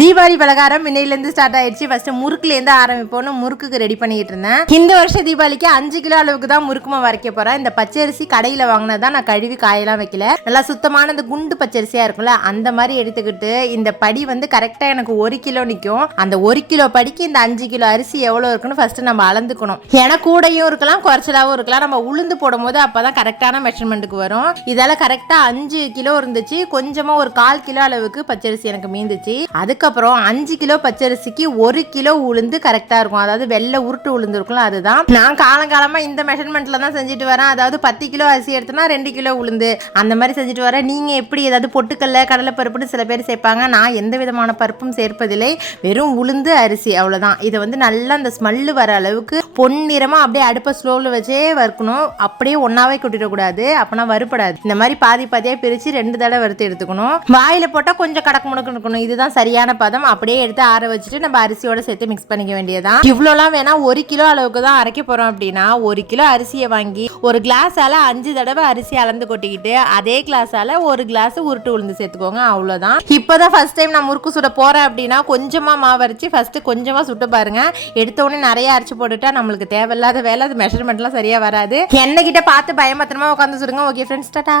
தீபாவளி பலகாரம் இன்னையிலேருந்து ஸ்டார்ட் ஆயிடுச்சு. ஃபஸ்ட்டு முறுக்குலேருந்து ஆரம்பிப்போம்னு முறுக்குக்கு ரெடி பண்ணிக்கிட்டு இருந்தேன். இந்த வருஷம் தீபாவளிக்கு அஞ்சு கிலோ அளவுக்கு தான் முறுக்குமா வரைக்க போகிறேன் இந்த பச்சரிசி கடையில் வாங்கினது தான் நான் கழுவி காயெல்லாம் வைக்கல. நல்லா சுத்தமான இந்த குண்டு பச்சரிசியாக இருக்கும்ல அந்த மாதிரி எடுத்துக்கிட்டு இந்த படி வந்து கரெக்டாக எனக்கு ஒரு கிலோ நிற்கும் அந்த ஒரு கிலோ படிக்கு இந்த அஞ்சு கிலோ அரிசி எவ்வளோ இருக்குன்னு ஃபஸ்ட்டு நம்ம அளந்துக்கணும். ஏன்னா கூடையும் இருக்கலாம் குறைச்சலாகவும் இருக்கலாம். நம்ம உளுந்து போடும்போது அப்போ தான் கரெக்டான மெஷர்மெண்ட்டுக்கு வரும். இதெல்லாம் கரெக்டாக அஞ்சு கிலோ இருந்துச்சு. கொஞ்சமாக ஒரு கால் கிலோ அளவுக்கு பச்சரிசி எனக்கு மீந்துச்சு. அதுக்கு அதுக்கப்புறம் அஞ்சு கிலோ பச்சரிசிக்கு ஒரு கிலோ உளுந்து கரெக்டாக இருக்கும். அதாவது வெள்ளை உருட்டு உளுந்து இருக்கும்ல அதுதான். நான் காலங்காலமாக இந்த மெஷர்மெண்ட்டில் தான் செஞ்சுட்டு வரேன். அதாவது பத்து கிலோ அரிசி எடுத்தனா ரெண்டு கிலோ உளுந்து. அந்த மாதிரி செஞ்சுட்டு வரேன். நீங்கள் எப்படி ஏதாவது பொட்டுக்கல்ல கடலை பருப்புன்னு சில பேர் சேர்ப்பாங்க. நான் எந்த விதமான பருப்பும் சேர்ப்பதில்லை. வெறும் உளுந்து அரிசி அவ்வளோதான் இதை வந்து நல்லா அந்த ஸ்மெல்லு வர அளவுக்கு பொன்னிறமாக அப்படியே அடுப்பை ஸ்லோவில் வச்சே வறுக்கணும். அப்படியே ஒன்றாவே கொட்டிடக்கூடாது அப்போனா வறுப்படாது இந்த மாதிரி பாதி பாதியாக பிரித்து ரெண்டு தடவை வறுத்து எடுத்துக்கணும். வாயில் போட்டால் கொஞ்சம் கடக்கு முடக்கு இருக்கணும். இதுதான் சரியான பதம் அப்படியே எடுத்து ஆற வச்சுட்டு நம்ம அரிசியோட சேர்த்து மிக்ஸ் பண்ணிக்க வேண்டியதான் இவ்வளோலாம் வேணா ஒரு கிலோ அளவுக்கு தான் அரைக்க போகிறோம் அப்படின்னா ஒரு கிலோ அரிசியை வாங்கி ஒரு கிளாஸால் அஞ்சு தடவை அரிசி அளந்து கொட்டிக்கிட்டு அதே கிளாஸால் ஒரு கிளாஸ் உருட்டு உளுந்து சேர்த்துக்கோங்க அவ்வளோதான். இப்போதான் ஃபர்ஸ்ட் டைம் நான் முறுக்கு சுட போகிறேன் அப்படின்னா கொஞ்சமாக மாவு அரைச்சி ஃபஸ்ட்டு கொஞ்சமாக சுட்டு பாருங்க. எடுத்த உடனே நிறைய அரைச்சி போட்டுட்டா நம்மளுக்கு தேவையில்லாத வேலை அது மெஷர்மெண்ட்லாம் சரியாக வராது. எண்ணெய் கிட்ட பார்த்து பயமத்திரமா உட்காந்து சுடுங்க. Okay friends tata